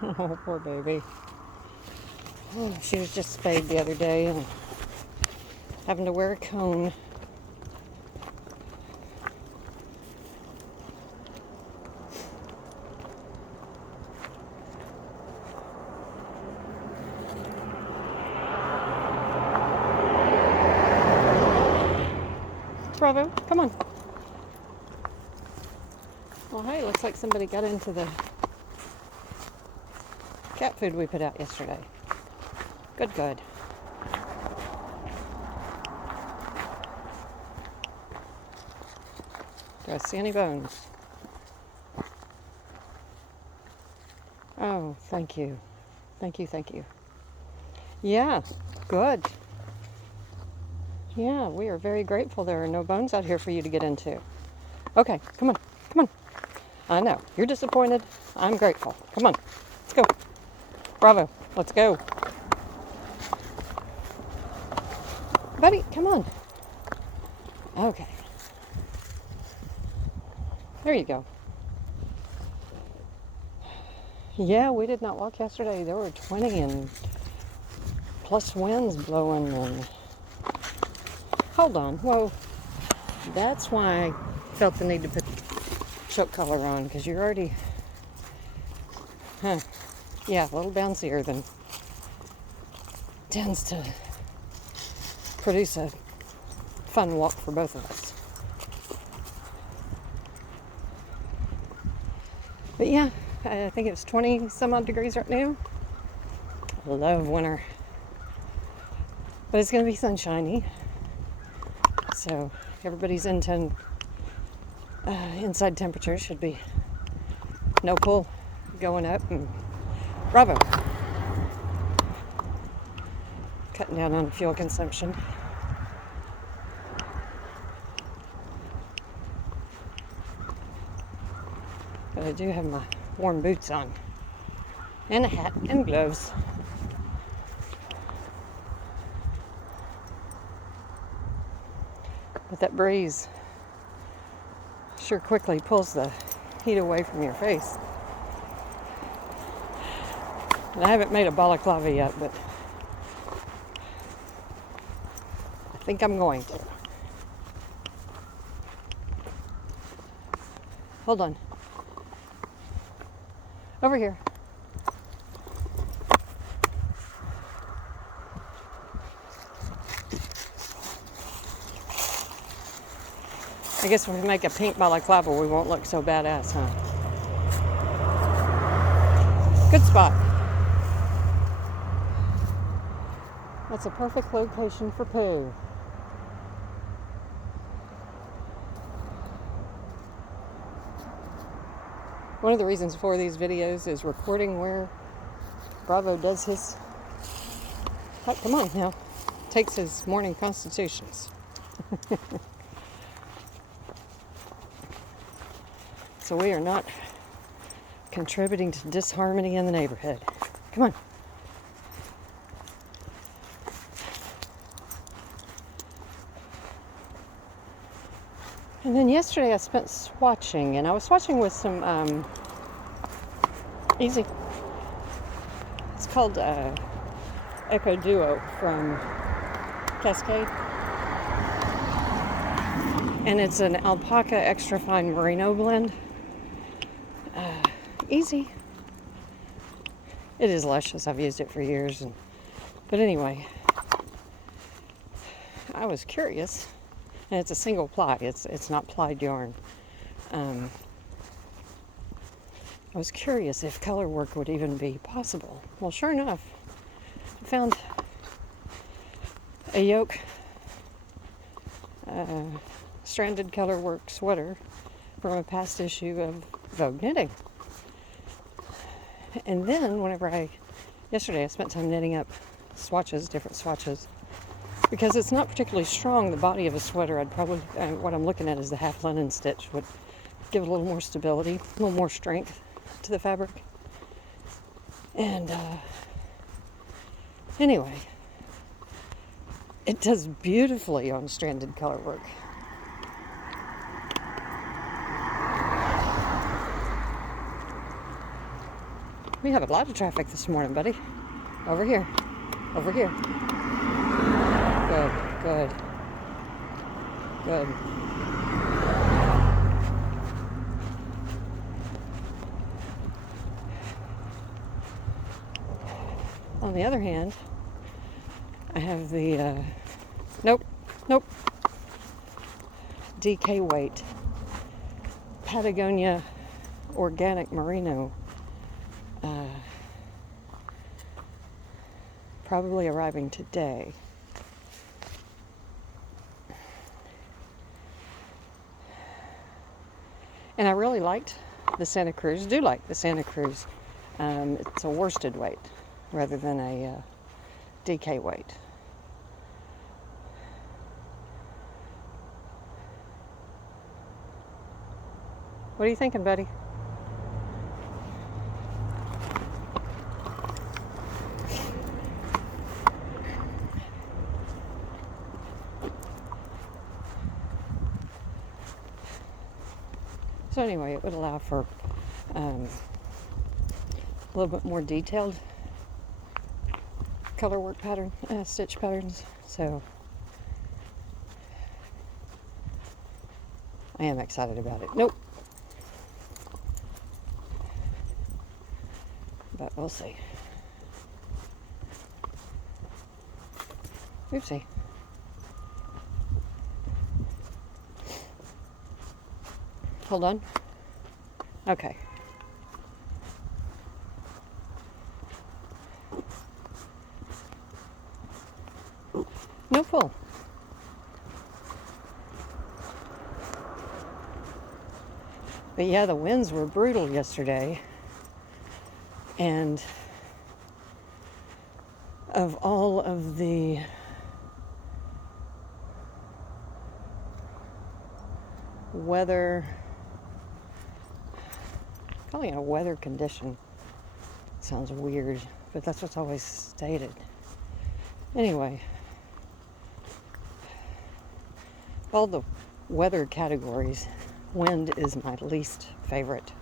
Oh, poor baby. Oh, she was just spayed the other day and having to wear a cone. Bravo, come on. Well, hey, looks like somebody got into the cat food we put out yesterday. Good, good. Do I see any bones? Oh, thank you. Thank you, thank you. Yeah, good. Yeah, we are very grateful there are no bones out here for you to get into. Okay, come on, come on. I know, you're disappointed. I'm grateful. Come on, let's go. Bravo, let's go. Buddy, come on. Okay, there you go. Yeah, we did not walk yesterday. There were 20 and plus winds blowing and hold on. Whoa. That's why I felt the need to put choke collar on because you're already, yeah, a little bouncier than tends to produce a fun walk for both of us. But yeah, I think it's 20 some odd degrees right now. I love winter. But it's going to be sunshiny. So everybody's inside temperature should be no pull going up. And bravo. Cutting down on fuel consumption. But I do have my warm boots on. And a hat and gloves. But that breeze sure quickly pulls the heat away from your face. And I haven't made a balaclava yet, but I think I'm going to. Hold on. Over here. I guess when we make a pink balaclava, we won't look so badass, huh? Good spot. That's a perfect location for poo. One of the reasons for these videos is recording where Bravo does his, oh, come on now, takes his morning constitutions. So we are not contributing to disharmony in the neighborhood. Come on. And then yesterday I spent swatching, and I was swatching with some easy. It's called Echo Duo from Cascade. And it's an alpaca extra fine merino blend. Easy. It is luscious. I've used it for years. But anyway, I was curious. And it's a single ply. It's not plied yarn. I was curious if color work would even be possible. Well, sure enough, I found a yoke stranded color work sweater from a past issue of Vogue Knitting. And then yesterday I spent time knitting up different swatches. Because it's not particularly strong, the body of a sweater, what I'm looking at is the half linen stitch would give it a little more stability, a little more strength to the fabric. And anyway, it does beautifully on stranded color work. We have a lot of traffic this morning, buddy. Over here. Over here. Good, good, good. On the other hand, I have the, nope, DK weight Patagonia Organic Merino. Probably arriving today. And I really liked the Santa Cruz, do like the Santa Cruz. It's a worsted weight rather than a DK weight. What are you thinking, buddy? So anyway, it would allow for a little bit more detailed color work pattern, stitch patterns. So I am excited about it. Nope. But we'll see. Oopsie. Hold on. Okay. No pull. But yeah, the winds were brutal yesterday. And of all of the weather, calling it a weather condition sounds weird, but that's what's always stated. Anyway, all the weather categories, wind is my least favorite.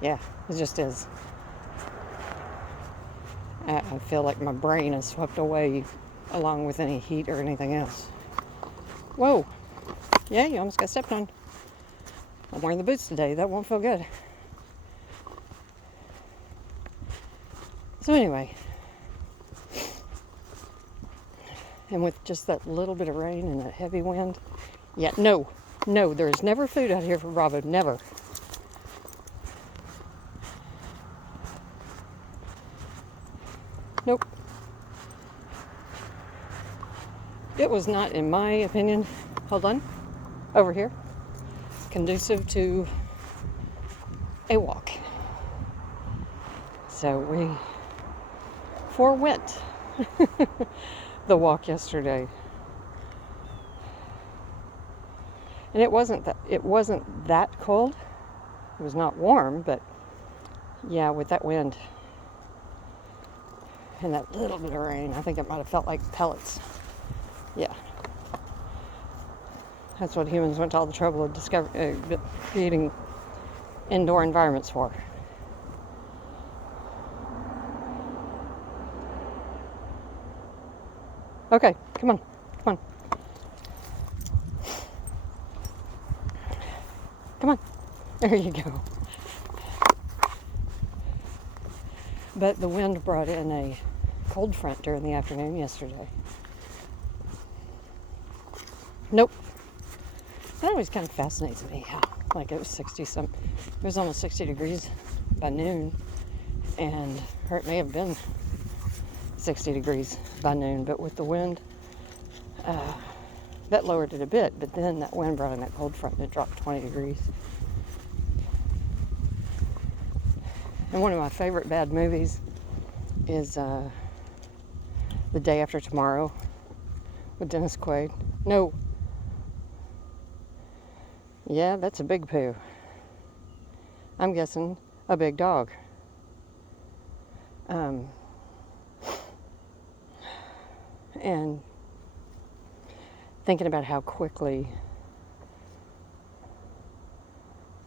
Yeah, it just is. I feel like my brain is swept away along with any heat or anything else. Whoa. Yeah, you almost got stepped on. I'm wearing the boots today. That won't feel good. So anyway, and with just that little bit of rain and that heavy wind, yeah, no, there's never food out here for Bravo, never. Nope. It was not, in my opinion, hold on, over here, conducive to a walk. So we forewent the walk yesterday. And it wasn't that cold. It was not warm, but yeah, with that wind and that little bit of rain, I think it might have felt like pellets. Yeah. That's what humans went to all the trouble of creating indoor environments for. Okay, come on. Come on. There you go. But the wind brought in a cold front during the afternoon yesterday. Nope. That always kind of fascinates me how, like, it was almost 60 degrees by noon, or it may have been 60 degrees by noon, but with the wind, that lowered it a bit, but then that wind brought in that cold front and it dropped 20 degrees. And one of my favorite bad movies is The Day After Tomorrow with Dennis Quaid. No. Yeah, that's a big poo. I'm guessing a big dog. And thinking about how quickly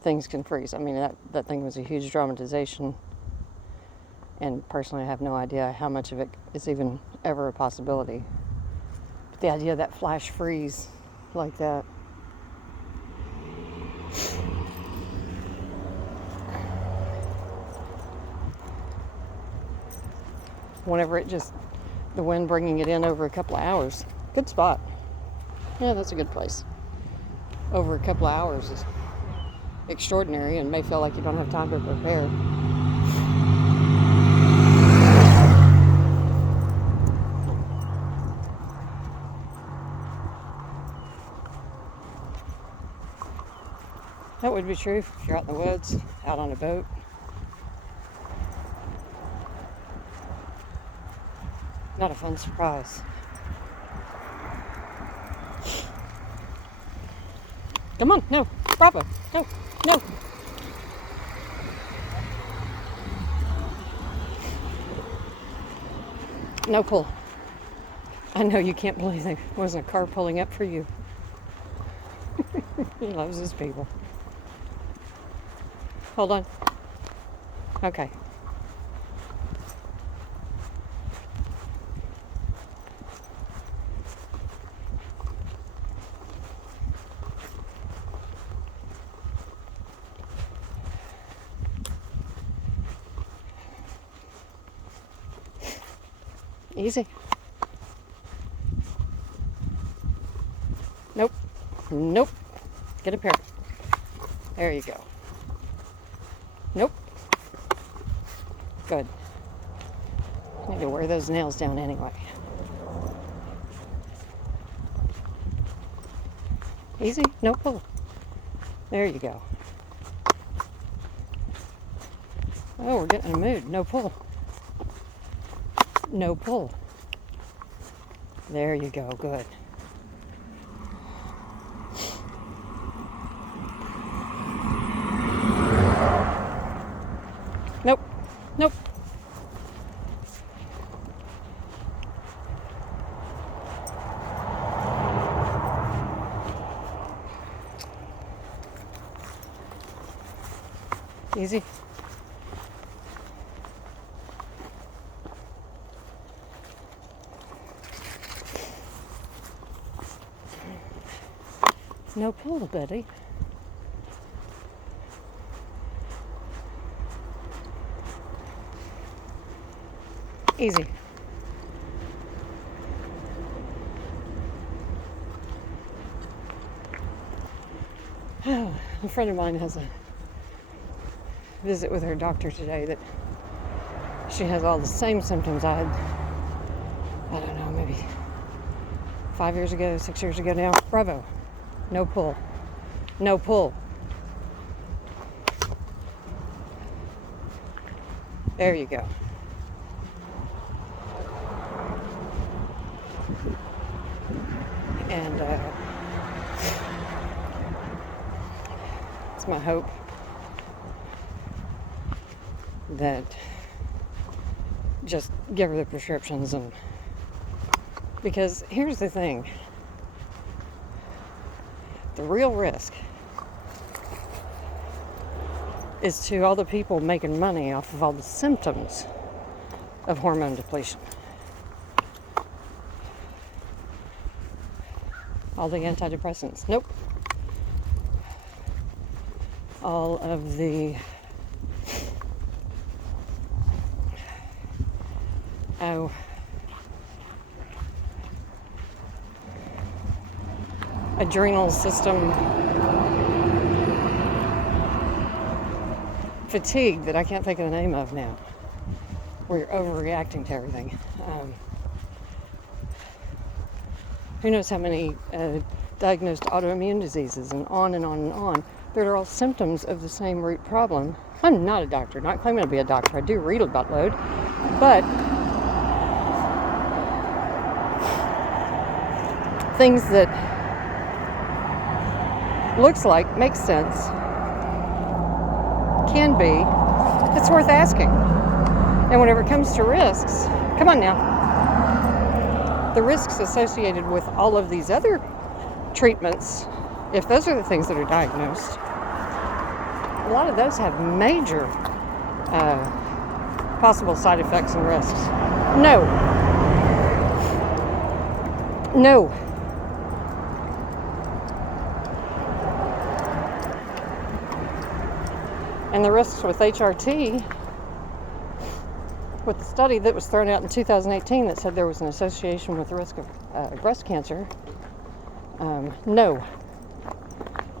things can freeze. I mean, that thing was a huge dramatization. And personally, I have no idea how much of it is even ever a possibility. But the idea of that flash freeze like that. Whenever the wind bringing it in over a couple of hours. Good spot. Yeah, that's a good place. Over a couple of hours is extraordinary and may feel like you don't have time to prepare. That would be true if you're out in the woods, out on a boat. Not a fun surprise. Come on, no, Bravo, no, no. No pull. I know you can't believe there wasn't a car pulling up for you. He loves his people. Hold on. Okay. Easy. Nope. Nope. Get a pair. There you go. Nope. Good. I need to wear those nails down anyway. Easy. No pull. There you go. Oh, we're getting in a mood. No pull. No pull. There you go. Good. Nope. Nope. Easy. No pull, Betty. Easy. A friend of mine has a visit with her doctor today that she has all the same symptoms I had, I don't know, maybe 5 years ago, 6 years ago now. Bravo. No pull. No pull. There you go. And it's my hope that just give her the prescriptions, and because here's the thing, the real risk is to all the people making money off of all the symptoms of hormone depletion. All the antidepressants. Nope. All of the adrenal system fatigue that I can't think of the name of now, where you're overreacting to everything. Who knows how many diagnosed autoimmune diseases, and on and on and on. They're all symptoms of the same root problem. I'm not a doctor, not claiming to be a doctor. I do read a buttload, but things that looks like, makes sense, can be, it's worth asking. And whenever it comes to risks, come on now, the risks associated with all of these other treatments, if those are the things that are diagnosed, a lot of those have major possible side effects and risks. No. And the risks with HRT, with the study that was thrown out in 2018 that said there was an association with the risk of breast cancer, no,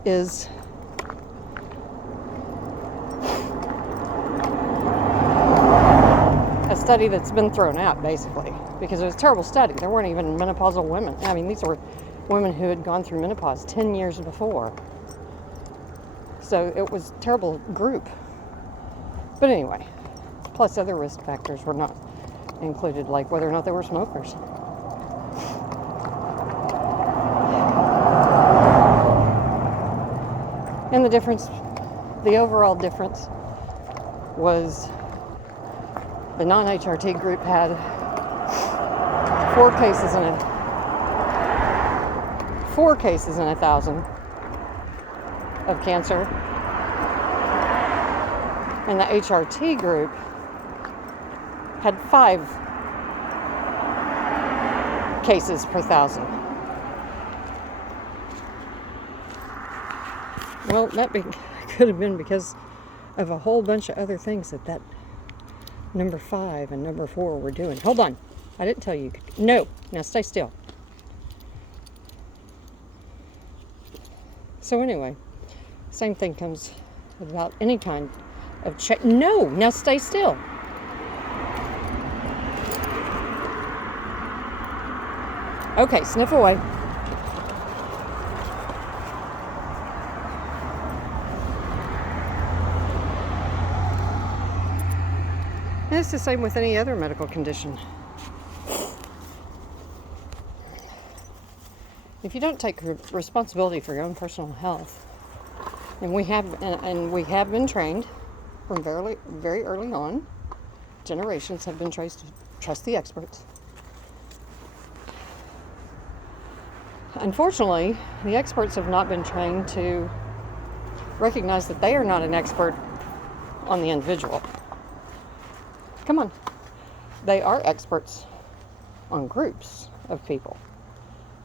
is a study that's been thrown out, basically, because it was a terrible study. There weren't even menopausal women. I mean, these were women who had gone through menopause 10 years before. So it was a terrible group. But anyway, plus other risk factors were not included, like whether or not they were smokers. And the difference, the overall difference, was the non-HRT group had 4 cases in 1,000 of cancer, and the HRT group had 5 cases per 1,000. Well, that could have been because of a whole bunch of other things that number 5 and number 4 were doing. Hold on. I didn't tell you. No. Now stay still. So anyway, same thing comes about any kind of check. No. Now stay still. Okay, sniff away. And it's the same with any other medical condition. If you don't take responsibility for your own personal health, and we have been trained from very early on, generations have been trained to trust the experts. Unfortunately, the experts have not been trained to recognize that they are not an expert on the individual. Come on. They are experts on groups of people,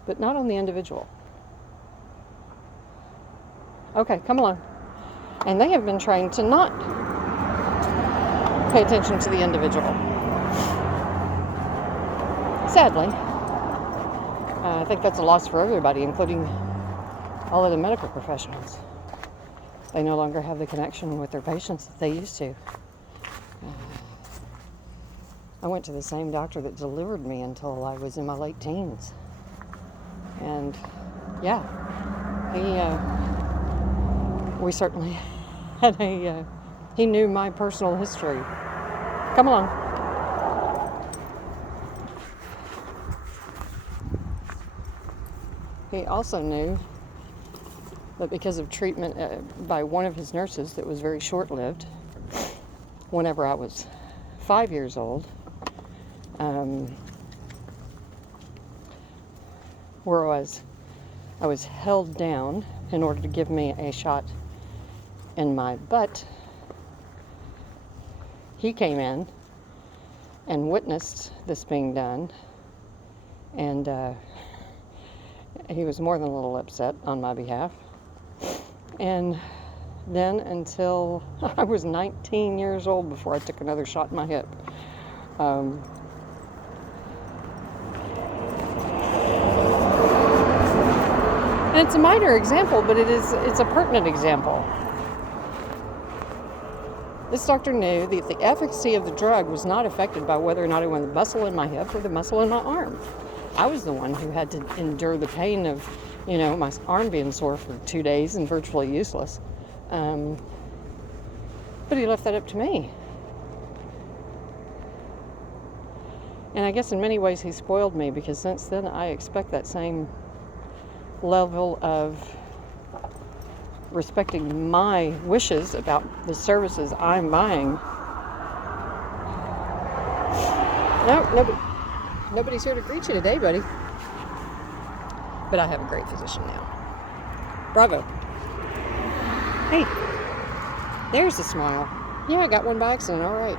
but not on the individual. Okay, come along. And they have been trained to not pay attention to the individual. Sadly, I think that's a loss for everybody, including all of the medical professionals. They no longer have the connection with their patients that they used to. I went to the same doctor that delivered me until I was in my late teens. And yeah, we certainly had he knew my personal history. Come along. He also knew that because of treatment by one of his nurses that was very short-lived, whenever I was 5 years old, where I was held down in order to give me a shot in my butt. He came in and witnessed this being done, and he was more than a little upset on my behalf. And then until I was 19 years old before I took another shot in my hip. And it's a minor example, but it's a pertinent example. This doctor knew that the efficacy of the drug was not affected by whether or not it was the muscle in my hip or the muscle in my arm. I was the one who had to endure the pain of, my arm being sore for 2 days and virtually useless. But he left that up to me. And I guess in many ways he spoiled me, because since then I expect that same level of respecting my wishes about the services I'm buying. No, nobody's here to greet you today, buddy. But I have a great physician now. Bravo. Hey. There's a smile. Yeah, I got one by accident. All right.